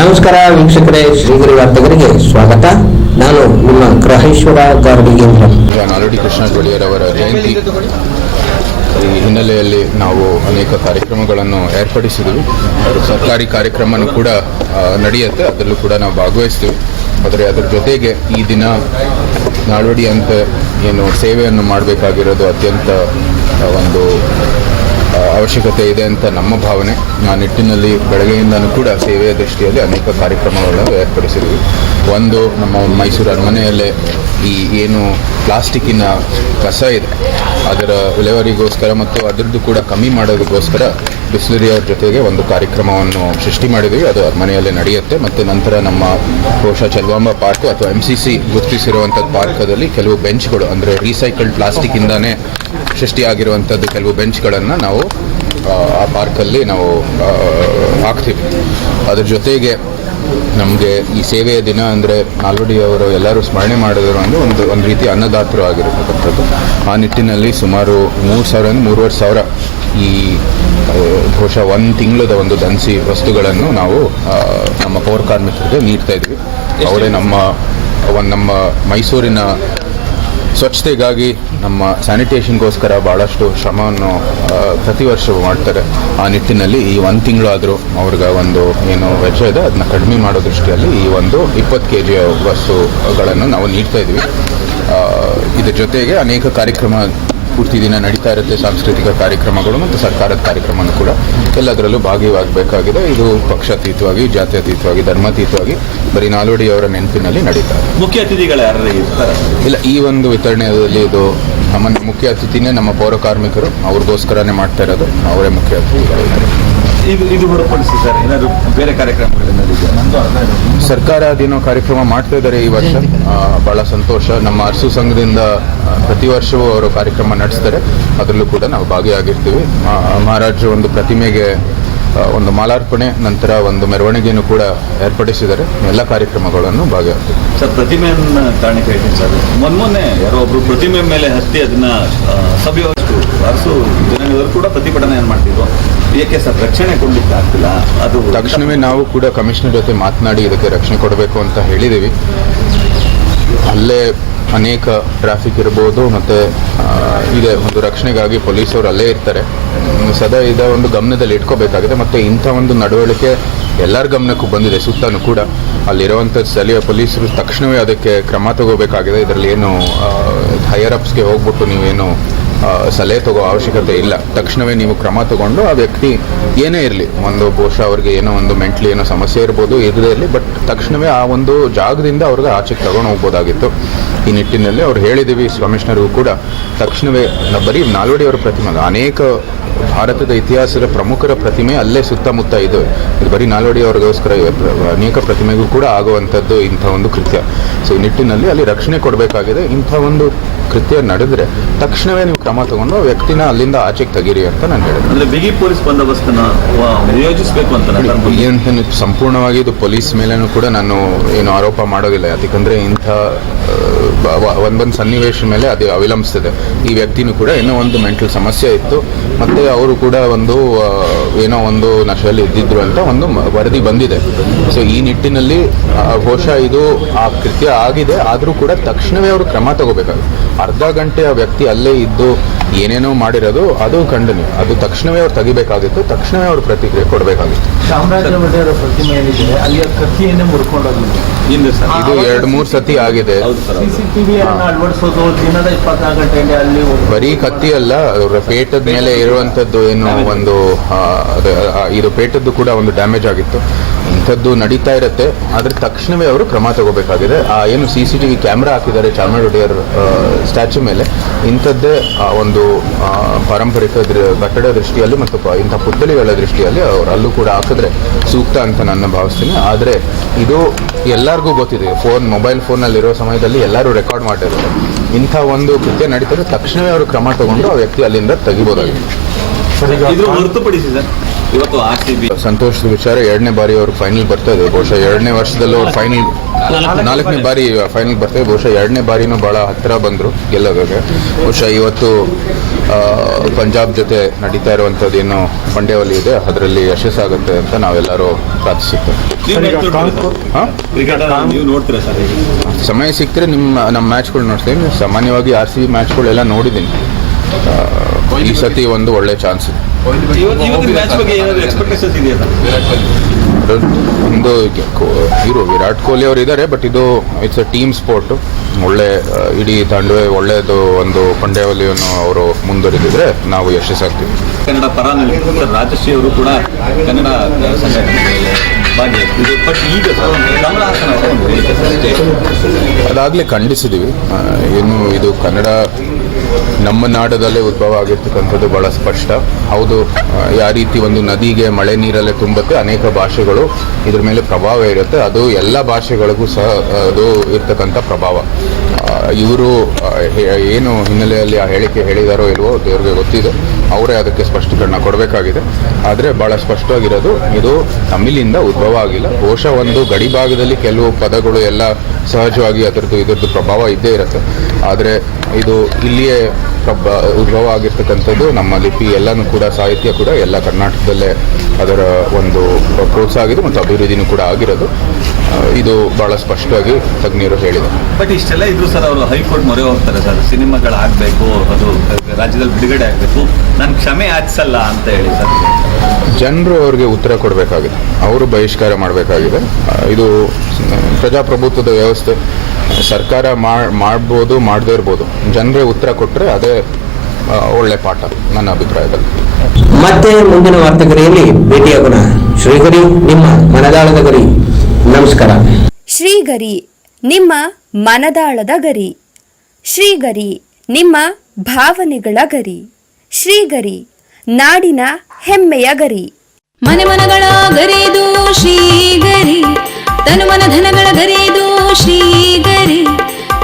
ನಮಸ್ಕಾರ ವೀಕ್ಷಕರೇ ಶ್ರೀಗಿರಿ ವಾರ್ತೆಗರಿಗೆ ಸ್ವಾಗತ. ನಾನು ನಿಮ್ಮ ಗ್ರಹೇಶ್ವರ ಗಾರ್ಡಿಗೇಂದ್ರ ಈಗ ನಾಲ್ವಡಿ ಕೃಷ್ಣ ಅವರ ಜಯಂತಿ. ಈ ಹಿನ್ನೆಲೆಯಲ್ಲಿ ನಾವು ಅನೇಕ ಕಾರ್ಯಕ್ರಮಗಳನ್ನು ಏರ್ಪಡಿಸಿದ್ವಿ. ಸರ್ಕಾರಿ ಕಾರ್ಯಕ್ರಮನೂ ಕೂಡ ನಡೆಯುತ್ತೆ. ಅದರಲ್ಲೂ ಕೂಡ ನಾವು ಭಾಗವಹಿಸ್ತೀವಿ. ಆದರೆ ಅದರ ಜೊತೆಗೆ ಈ ದಿನ ನಾಲ್ವಡಿ ಅಂತ ಏನು ಸೇವೆಯನ್ನು ಮಾಡಬೇಕಾಗಿರೋದು ಅತ್ಯಂತ ಒಂದು ಅವಶ್ಯಕತೆ ಇದೆ ಅಂತ ನಮ್ಮ ಭಾವನೆ. ಆ ನಿಟ್ಟಿನಲ್ಲಿ ಬೆಳಗ್ಗೆಯಿಂದನೂ ಕೂಡ ಸೇವೆಯ ದೃಷ್ಟಿಯಲ್ಲಿ ಅನೇಕ ಕಾರ್ಯಕ್ರಮಗಳನ್ನು ಏರ್ಪಡಿಸಿದ್ವಿ. ಒಂದು ನಮ್ಮ ಮೈಸೂರು ಅರಮನೆಯಲ್ಲೇ ಈ ಏನು ಪ್ಲಾಸ್ಟಿಕ್ಕಿನ ಕಸ ಇದೆ, ಅದರ ವಿಲೇವರಿಗೋಸ್ಕರ ಮತ್ತು ಅದರದ್ದು ಕೂಡ ಕಮ್ಮಿ ಮಾಡೋದಕ್ಕೋಸ್ಕರ ಬಿಸ್ಲರಿ ಜೊತೆಗೆ ಒಂದು ಕಾರ್ಯಕ್ರಮವನ್ನು ಸೃಷ್ಟಿ ಮಾಡಿದ್ವಿ. ಅದು ಅರಮನೆಯಲ್ಲೇ ನಡೆಯುತ್ತೆ. ಮತ್ತು ನಂತರ ನಮ್ಮ ಬಹುಶಃ ಚಲ್ವಾಂಬ ಪಾರ್ಕ್ ಅಥವಾ ಎಂ ಸಿ ಸಿ ಗುರುತಿಸಿರುವಂಥದ್ದು ಪಾರ್ಕದಲ್ಲಿ ಕೆಲವು ಬೆಂಚ್ಗಳು, ಅಂದರೆ ರೀಸೈಕಲ್ಡ್ ಪ್ಲಾಸ್ಟಿಕ್ಕಿಂದಾನೇ ಸೃಷ್ಟಿಯಾಗಿರುವಂಥದ್ದು ಕೆಲವು ಬೆಂಚ್ಗಳನ್ನು ನಾವು ಆ, ಪಾರ್ಕಲ್ಲಿ ನಾವು ಹಾಕ್ತೀವಿ. ಅದ್ರ ಜೊತೆಗೆ ನಮಗೆ ಈ ಸೇವೆಯ ದಿನ ಅಂದರೆ ಆಲ್ರೆಡಿ ಅವರು ಎಲ್ಲರೂ ಸ್ಮರಣೆ ಮಾಡಿದ್ರು ಅಂದರೆ ಒಂದು ಒಂದು ರೀತಿ ಅನ್ನದಾತರು ಆಗಿರತಕ್ಕಂಥದ್ದು. ಆ ನಿಟ್ಟಿನಲ್ಲಿ ಸುಮಾರು ಮೂರು ಸಾವಿರದಿಂದ ಮೂರುವರೆ ಸಾವಿರ ಈ ಬಹುಶಃ ಒಂದು ತಿಂಗಳದ ಒಂದು ದನಸಿ ವಸ್ತುಗಳನ್ನು ನಾವು ನಮ್ಮ ಪೌರ ಕಾರ್ಮಿಕರಿಗೆ ನೀಡ್ತಾ ಇದ್ವಿ. ಅವರೇ ನಮ್ಮ ಒಂದು ನಮ್ಮ ಮೈಸೂರಿನ ಸ್ವಚ್ಛತೆಗಾಗಿ ನಮ್ಮ ಸ್ಯಾನಿಟೇಷನ್ಗೋಸ್ಕರ ಭಾಳಷ್ಟು ಶ್ರಮವನ್ನು ಪ್ರತಿ ವರ್ಷವೂ ಮಾಡ್ತಾರೆ. ಆ ನಿಟ್ಟಿನಲ್ಲಿ ಈ ಒಂದು ತಿಂಗಳಾದರೂ ಅವ್ರಿಗೆ ಒಂದು ಏನು ವೆಚ್ಚ ಇದೆ ಅದನ್ನ ಕಡಿಮೆ ಮಾಡೋ ದೃಷ್ಟಿಯಲ್ಲಿ ಈ ಒಂದು ಇಪ್ಪತ್ತು ಕೆ ಜಿಯ ವಸ್ತುಗಳನ್ನು ನಾವು ನೀಡ್ತಾ ಇದ್ದೀವಿ ಇದರ ಇದ್ರ ಜೊತೆಗೆ ಅನೇಕ ಕಾರ್ಯಕ್ರಮ ಪೂರ್ತಿ ದಿನ ನಡೀತಾ ಇರುತ್ತೆ ಸಾಂಸ್ಕೃತಿಕ ಕಾರ್ಯಕ್ರಮಗಳು ಮತ್ತು ಸರ್ಕಾರದ ಕಾರ್ಯಕ್ರಮನೂ ಕೂಡ. ಎಲ್ಲದರಲ್ಲೂ ಭಾಗಿಯಾಗಬೇಕಾಗಿದೆ ಇದು ಪಕ್ಷಾತೀತವಾಗಿ ಜಾತ್ಯತೀತವಾಗಿ ಧರ್ಮಾತೀತವಾಗಿ ಬರೀ ನಾಲ್ವಡಿ ಅವರ ನೆನಪಿನಲ್ಲಿ ನಡೀತಾ ಇದೆ. ಮುಖ್ಯ ಅತಿಥಿಗಳು ಇಲ್ಲ ಈ ಒಂದು ವಿತರಣೆಯಲ್ಲಿ ಇದು ನಮ್ಮ ಮುಖ್ಯ ಅತಿಥಿನೇ ನಮ್ಮ ಪೌರ ಕಾರ್ಮಿಕರು. ಅವ್ರಿಗೋಸ್ಕರನೇ ಮಾಡ್ತಾ ಇರೋದು. ಅವರೇ ಮುಖ್ಯ ಅತಿಥಿಗಳು ಇದು ಇದು ಹೊರತುಪಡಿಸಿ ಸರ್ ಏನಾದ್ರು ಬೇರೆ ಕಾರ್ಯಕ್ರಮ ಸರ್ಕಾರ ಅದೇನೋ ಕಾರ್ಯಕ್ರಮ ಮಾಡ್ತಾ ಇದ್ದಾರೆ ಈ ವರ್ಷ. ಬಹಳ ಸಂತೋಷ. ನಮ್ಮ ಅರಸು ಸಂಘದಿಂದ ಪ್ರತಿ ವರ್ಷವೂ ಅವರು ಕಾರ್ಯಕ್ರಮ ನಡೆಸ್ತಾರೆ. ಅದರಲ್ಲೂ ಕೂಡ ನಾವು ಭಾಗಿಯಾಗಿರ್ತೀವಿ. ಆ, ಮಹಾರಾಜರು ಒಂದು ಪ್ರತಿಮೆಗೆ ಒಂದು ಮಾಲಾರ್ಪಣೆ ನಂತರ ಒಂದು ಮೆರವಣಿಗೆಯನ್ನು ಕೂಡ ಏರ್ಪಡಿಸಿದ್ದಾರೆ. ಎಲ್ಲ ಕಾರ್ಯಕ್ರಮಗಳನ್ನು ಭಾಗಿಯಾಗ್ತೀವಿ ಸರ್ ಪ್ರತಿಮೆಯನ್ನು ಕಾರಣಕ್ಕೆ ಹೇಳ್ತೀನಿ ಸರ್. ಮೊನ್ನೆ ಯಾರೋ ಒಬ್ರು ಪ್ರತಿಮೆ ಮೇಲೆ ಹತ್ತಿ ಅದನ್ನ ಸಭೆಯಷ್ಟು ಅರಸು ಜನಾಂಗದವರು ಕೂಡ ಪ್ರತಿಭಟನೆಯನ್ನು ಮಾಡ್ತಿದ್ರು. ಏಕೆ ಸರ್ ರಕ್ಷಣೆ ಕೊಡ್ಲಿಕ್ಕೆ ಆಗ್ತಿಲ್ಲ? ಅದು ತಕ್ಷಣವೇ ನಾವು ಕೂಡ ಕಮಿಷನರ್ ಜೊತೆ ಮಾತನಾಡಿ ಇದಕ್ಕೆ ರಕ್ಷಣೆ ಕೊಡಬೇಕು ಅಂತ ಹೇಳಿದ್ದೀವಿ. ಅಲ್ಲೇ ಅನೇಕ ಟ್ರಾಫಿಕ್ ಇರ್ಬೋದು ಮತ್ತು ಇದೆ ಒಂದು ರಕ್ಷಣೆಗಾಗಿ ಪೊಲೀಸರು ಅಲ್ಲೇ ಇರ್ತಾರೆ. ಸದಾ ಇದ ಒಂದು ಗಮನದಲ್ಲಿ ಇಟ್ಕೋಬೇಕಾಗಿದೆ. ಮತ್ತು ಇಂಥ ಒಂದು ನಡವಳಿಕೆ ಎಲ್ಲರ ಗಮನಕ್ಕೂ ಬಂದಿದೆ ಸುತ್ತಲೂ ಕೂಡ. ಅಲ್ಲಿರುವಂಥ ಸ್ಥಳೀಯ ಪೊಲೀಸರು ತಕ್ಷಣವೇ ಅದಕ್ಕೆ ಕ್ರಮ ತಗೋಬೇಕಾಗಿದೆ. ಇದರಲ್ಲಿ ಏನು ಹೈಯರ್ ಅಪ್ಸ್ಗೆ ಹೋಗ್ಬಿಟ್ಟು ನೀವೇನು ಸಲಹೆ ತಗೋ ಅವಶ್ಯಕತೆ ಇಲ್ಲ. ತಕ್ಷಣವೇ ನೀವು ಕ್ರಮ ತಗೊಂಡು ಆ ವ್ಯಕ್ತಿ ಏನೇ ಇರಲಿ, ಒಂದು ಬಹುಶಃ ಅವ್ರಿಗೆ ಏನೋ ಒಂದು ಮೆಂಟ್ಲಿ ಏನೋ ಸಮಸ್ಯೆ ಇರ್ಬೋದು, ಇರದೇ ಇರಲಿ ಬಟ್ ತಕ್ಷಣವೇ ಆ ಒಂದು ಜಾಗದಿಂದ ಅವ್ರಿಗೆ ಆಚೆಗೆ ತಗೊಂಡು ಹೋಗ್ಬೋದಾಗಿತ್ತು. ಈ ನಿಟ್ಟಿನಲ್ಲಿ ಅವ್ರು ಹೇಳಿದ್ದೀವಿ ಕಮಿಷನರ್ಗೂ ಕೂಡ. ತಕ್ಷಣವೇ ಬರೀ ನಾಲ್ವಡಿ ಅವರ ಪ್ರತಿಮೆ ಅನೇಕ ಭಾರತದ ಇತಿಹಾಸದ ಪ್ರಮುಖರ ಪ್ರತಿಮೆ ಅಲ್ಲೇ ಸುತ್ತಮುತ್ತ ಇದು. ಇದು ಬರೀ ನಾಲ್ವಡಿ ಅವರಿಗೋಸ್ಕರ ಅನೇಕ ಪ್ರತಿಮೆಗೂ ಕೂಡ ಆಗುವಂಥದ್ದು ಇಂಥ ಒಂದು ಕೃತ್ಯ. ಸೊ ಈ ನಿಟ್ಟಿನಲ್ಲಿ ಅಲ್ಲಿ ರಕ್ಷಣೆ ಕೊಡಬೇಕಾಗಿದೆ. ಇಂಥ ಒಂದು ಕೃತ್ಯ ನಡೆದ್ರೆ ತಕ್ಷಣವೇ ನೀವು ಕ್ರಮ ತಗೊಂಡು ವ್ಯಕ್ತಿನ ಅಲ್ಲಿಂದ ಆಚೆಗೆ ತೆಗೀರಿ ಅಂತ ನಾನು ಹೇಳಿದೆ. ಬಿಗಿ ಪೊಲೀಸ್ ಬಂದೋಬಸ್ತನ್ನ ವ- ನಿಯೋಜಿಸಬೇಕು. ಅಂತ ಸಂಪೂರ್ಣವಾಗಿ ಇದು ಪೊಲೀಸ್ ಮೇಲೇನೂ ಕೂಡ ನಾನು ಏನು ಆರೋಪ ಮಾಡೋದಿಲ್ಲ. ಯಾಕಂದರೆ ಇಂಥ ಒಂದೊಂದು ಸನ್ನಿವೇಶ ಮೇಲೆ ಅದು ಅವಲಂಬಿಸ್ತದೆ. ಈ ವ್ಯಕ್ತಿನೂ ಕೂಡ ಏನೋ ಒಂದು ಮೆಂಟಲ್ ಸಮಸ್ಯೆ ಇತ್ತು. ಮತ್ತು ಅವರು ಕೂಡ ಒಂದು ಏನೋ ಒಂದು ನಶೆಯಲ್ಲಿ ಇದ್ದಿದ್ರು ಅಂತ ಒಂದು ವರದಿ ಬಂದಿದೆ. ಸೊ ಈ ನಿಟ್ಟಿನಲ್ಲಿ ಬಹುಶಃ ಇದು ಆ ಕೃತ್ಯ ಆಗಿದೆ, ಆದರೂ ಕೂಡ ತಕ್ಷಣವೇ ಅವರು ಕ್ರಮ ತಗೋಬೇಕಾಗುತ್ತೆ. ಅರ್ಧ ಗಂಟೆ ವ್ಯಕ್ತಿ ಅಲ್ಲೇ ಇದ್ದು ಏನೇನೋ ಮಾಡಿರೋದು ಅದು ಖಂಡನೀಯ. ಅದು ತಕ್ಷಣವೇ ಅವ್ರು ತೆಗಿಬೇಕಾಗಿತ್ತು ತಕ್ಷಣವೇ ಅವರು ಪ್ರತಿಕ್ರಿಯೆ ಕೊಡಬೇಕಾಗಿತ್ತು. ಚಾಮರಾಜ ಒಡೆಯರ ಪ್ರತಿಮೆ ಏನಿದೆ ಅಲ್ಲಿಯ ಕತ್ತಿಯನ್ನೇ ಮುರ್ಕೊಂಡೋಗಿಲ್ಲ ಹಿಂದೆ ಸರ್. ಇದು ಎರಡು ಮೂರು ಸತಿ ಆಗಿದೆ. ಹೌದು ಸರ್ ಹೌದು. ಸಿಸಿಟಿವಿಯನ್ನು ಅಳವಡಿಸೋದು ದಿನದ ಇಪ್ಪತ್ನಾಲ್ಕು ಗಂಟೆಯಲ್ಲಿ ಅಲ್ಲಿ ಬರೀ ಕತ್ತಿ ಅಲ್ಲ ಅವರ ಪೇಟದ ಮೇಲೆ ಇರುವಂತದ್ದು ಏನು ಒಂದು ಅದು, ಇದು ಪೇಟದ್ದು ಕೂಡ ಒಂದು ಡ್ಯಾಮೇಜ್ ಆಗಿತ್ತು. ಇಂಥದ್ದು ನಡೀತಾ ಇರುತ್ತೆ ಆದ್ರೆ ತಕ್ಷಣವೇ ಅವರು ಕ್ರಮ ತಗೋಬೇಕಾಗಿದೆ. ಆ ಏನು C C T V camera ಹಾಕಿದ್ದಾರೆ ಚಾಮರಾಜ ಒಡೆಯರ್ ಸ್ಟ್ಯಾಚ್ಯೂ ಮೇಲೆ. ಇಂಥದ್ದೇ ಆ ಒಂದು ಆ, ಪಾರಂಪರಿಕ ಕಟ್ಟಡ ದೃಷ್ಟಿಯಲ್ಲಿ ಮತ್ತು ಇಂಥ ಪುತ್ಥಳಿಗಳ ದೃಷ್ಟಿಯಲ್ಲಿ ಅವರು ಅಲ್ಲೂ ಕೂಡ ಹಾಕಿದ್ರೆ ಸೂಕ್ತ ಅಂತ ನಾನು ಭಾವಿಸ್ತೀನಿ. ಆದರೆ ಇದು ಎಲ್ಲರಿಗೂ ಗೊತ್ತಿದೆ ಫೋನ್ ಮೊಬೈಲ್ ಫೋನಲ್ಲಿರೋ ಸಮಯದಲ್ಲಿ ಎಲ್ಲರೂ ರೆಕಾರ್ಡ್ ಮಾಡಿರ್ತಾರೆ ಇಂಥ ಒಂದು ಕೃತ್ಯ ನಡೀತಾರೆ ತಕ್ಷಣವೇ ಅವರು ಕ್ರಮ ತಗೊಂಡು ಆ ವ್ಯಕ್ತಿ ಅಲ್ಲಿಂದ ತೆಗಿಬೋದಾಗಿದೆ. ಇವತ್ತು ಆರ್ ಸಿ ಬಿ ಸಂತೋಷದ ವಿಚಾರ ಎರಡನೇ ಬಾರಿ ಅವ್ರು ಫೈನಲ್ ಬರ್ತಾ ಇದೆ. ಬಹುಶಃ ಎರಡನೇ ವರ್ಷದಲ್ಲೂ ಅವ್ರು ಫೈನಲ್ ನಾಲ್ಕನೇ ಬಾರಿ ಫೈನಲ್ ಬರ್ತೇವೆ. ಬಹುಶಃ ಎರಡನೇ ಬಾರಿನೂ ಬಹಳ ಹತ್ತಿರ ಬಂದರು ಗೆಲ್ಲೋದಕ್ಕೆ ಬಹುಶಃ ಇವತ್ತು ಪಂಜಾಬ್ ಜೊತೆ ನಡೀತಾ ಇರುವಂಥದ್ದು ಏನು ಪಂಡ್ಯಾವಲಿ ಇದೆ ಅದರಲ್ಲಿ ಯಶಸ್ಸಾಗುತ್ತೆ ಅಂತ ನಾವೆಲ್ಲರೂ ಪ್ರಾರ್ಥಿಸುತ್ತೇವೆ. ಸಮಯ ಸಿಕ್ಕರೆ ನಿಮ್ಮ ನಮ್ಮ ಮ್ಯಾಚ್ಗಳು ನೋಡ್ತೀನಿ. ಸಾಮಾನ್ಯವಾಗಿ ಆರ್ ಸಿ ಬಿ ಮ್ಯಾಚ್ಗಳೆಲ್ಲ ನೋಡಿದ್ದೀನಿ. ಈ ಸತಿ ಒಂದು ಒಳ್ಳೆ ಚಾನ್ಸ್ ಇದೆ. ಒಂದು ಇರು ವಿರಾಟ್ ಕೊಹ್ಲಿ ಅವರು ಇದ್ದಾರೆ ಬಟ್ ಇದು ಇಟ್ಸ್ ಅ ಟೀಮ್ ಸ್ಪೋರ್ಟ್ ಒಳ್ಳೆ ಇಡೀ ತಂಡವೇ ಒಳ್ಳೆಯದು ಒಂದು ಪಂದ್ಯಾವಳಿಯನ್ನು ಅವರು ಮುಂದುವರಿದಿದ್ರೆ ನಾವು ಯಶಸ್ಸಾಗ್ತೀವಿ. ಕನ್ನಡ ಪರ ನಿಲ್ತಿದ್ರು ರಾಜಶ್ರೀ ಅವರು ಕೂಡ ಕನ್ನಡ. ಅದಾಗಲೇ ಖಂಡಿಸಿದ್ದೀವಿ ಏನು ಇದು ಕನ್ನಡ ನಮ್ಮ ನಾಡದಲ್ಲೇ ಉದ್ಭವ ಆಗಿರ್ತಕ್ಕಂಥದ್ದು ಬಹಳ ಸ್ಪಷ್ಟ. ಹೌದು ಯಾವ ರೀತಿ ಒಂದು ನದಿಗೆ ಮಳೆ ನೀರಲ್ಲೇ ತುಂಬುತ್ತೆ, ಅನೇಕ ಭಾಷೆಗಳು ಇದ್ರ ಮೇಲೆ ಪ್ರಭಾವ ಇರುತ್ತೆ. ಅದು ಎಲ್ಲ ಭಾಷೆಗಳಿಗೂ ಸಹ ಅದು ಇರ್ತಕ್ಕಂಥ ಪ್ರಭಾವ. ಇವರು ಏನು ಹಿನ್ನೆಲೆಯಲ್ಲಿ ಆ ಹೇಳಿಕೆ ಹೇಳಿದಾರೋ ಇಲ್ವೋ ದೇವ್ರಿಗೆ ಗೊತ್ತಿದೆ. ಅವರೇ ಅದಕ್ಕೆ ಸ್ಪಷ್ಟೀಕರಣ ಕೊಡಬೇಕಾಗಿದೆ. ಆದರೆ ಭಾಳ ಸ್ಪಷ್ಟವಾಗಿರೋದು, ಇದು ತಮಿಳಿಂದ ಉದ್ಭವ ಆಗಿಲ್ಲ. ಬಹುಶಃ ಒಂದು ಗಡಿ ಭಾಗದಲ್ಲಿ ಕೆಲವು ಪದಗಳು ಎಲ್ಲ ಸಹಜವಾಗಿ ಅದರದ್ದು ಇದರದ್ದು ಪ್ರಭಾವ ಇದ್ದೇ ಇರುತ್ತೆ. ಆದರೆ ಇದು ಇಲ್ಲಿಯೇ ಪ್ರಭ ಉದ್ಭವ ಆಗಿರ್ತಕ್ಕಂಥದ್ದು ನಮ್ಮ ಲಿಪಿ ಎಲ್ಲನೂ ಕೂಡ ಸಾಹಿತ್ಯ ಕೂಡ ಎಲ್ಲ ಕರ್ನಾಟಕದಲ್ಲೇ ಅದರ ಒಂದು ಪ್ರೋತ್ಸಾಹ ಆಗಿದೆ ಮತ್ತು ಅಭಿವೃದ್ಧಿನೂ ಕೂಡ ಆಗಿರೋದು. ಇದು ಬಹಳ ಸ್ಪಷ್ಟವಾಗಿ ತಜ್ಞರು ಹೇಳಿದರು ಬಟ್ ಇಷ್ಟೆಲ್ಲ ಇದ್ರು ಸರ್ ಅವರು ಹೈಕೋರ್ಟ್ ಮೊರೆ ಹೋಗ್ತಾರೆ ಸರ್. ಸಿನಿಮಾಗಳಾಗಬೇಕು ಅದು ರಾಜ್ಯದಲ್ಲಿ ಬಿಡುಗಡೆ ಆಗಬೇಕು. ನಾನು ಕ್ಷಮೆ ಯಾಚಿಸಲ್ಲ ಅಂತ ಹೇಳಿ ಸರ್. ಜನರು ಅವ್ರಿಗೆ ಉತ್ತರ ಕೊಡಬೇಕಾಗಿದೆ. ಅವರು ಬಹಿಷ್ಕಾರ ಮಾಡಬೇಕಾಗಿದೆ. ಇದು ಪ್ರಜಾಪ್ರಭುತ್ವದ ವ್ಯವಸ್ಥೆ ಸರ್ಕಾರ ಮಾಡ್- ಮಾಡ್ಬೋದು ಮಾಡದೇ ಇರ್ಬೋದು. ಜನರೇ ಉತ್ತರ ಕೊಟ್ಟರೆ ಅದೇ ಒಳ್ಳೆ ಪಾಠ ನನ್ನ ಅಭಿಪ್ರಾಯದಲ್ಲಿ. ಮತ್ತೆ ಮುಂದಿನ ವಾರ್ತೆಗರಿಯಲ್ಲಿ ಭೇಟಿಯಾಗೋಣ. ಶ್ರೀಗರಿ ನಿಮ್ಮ ಮನದಾಳದ ಗರಿ. ನಮಸ್ಕಾರ. ಶ್ರೀಗರಿ ನಿಮ್ಮ ಮನದಾಳದ ಗರಿ. ಶ್ರೀಗರಿ ನಿಮ್ಮ ಭಾವನೆಗಳ ಗರಿ. ಶ್ರೀಗರಿ ನಾಡಿನ ಹೆಮ್ಮೆಯ ಗರಿ. ಮನೆ ಮನಗಳ ಗರಿದು ಶ್ರೀಗರಿ ತನು ಮನ ಧನಗಳ ಗರಿದು ಶ್ರೀಗರಿ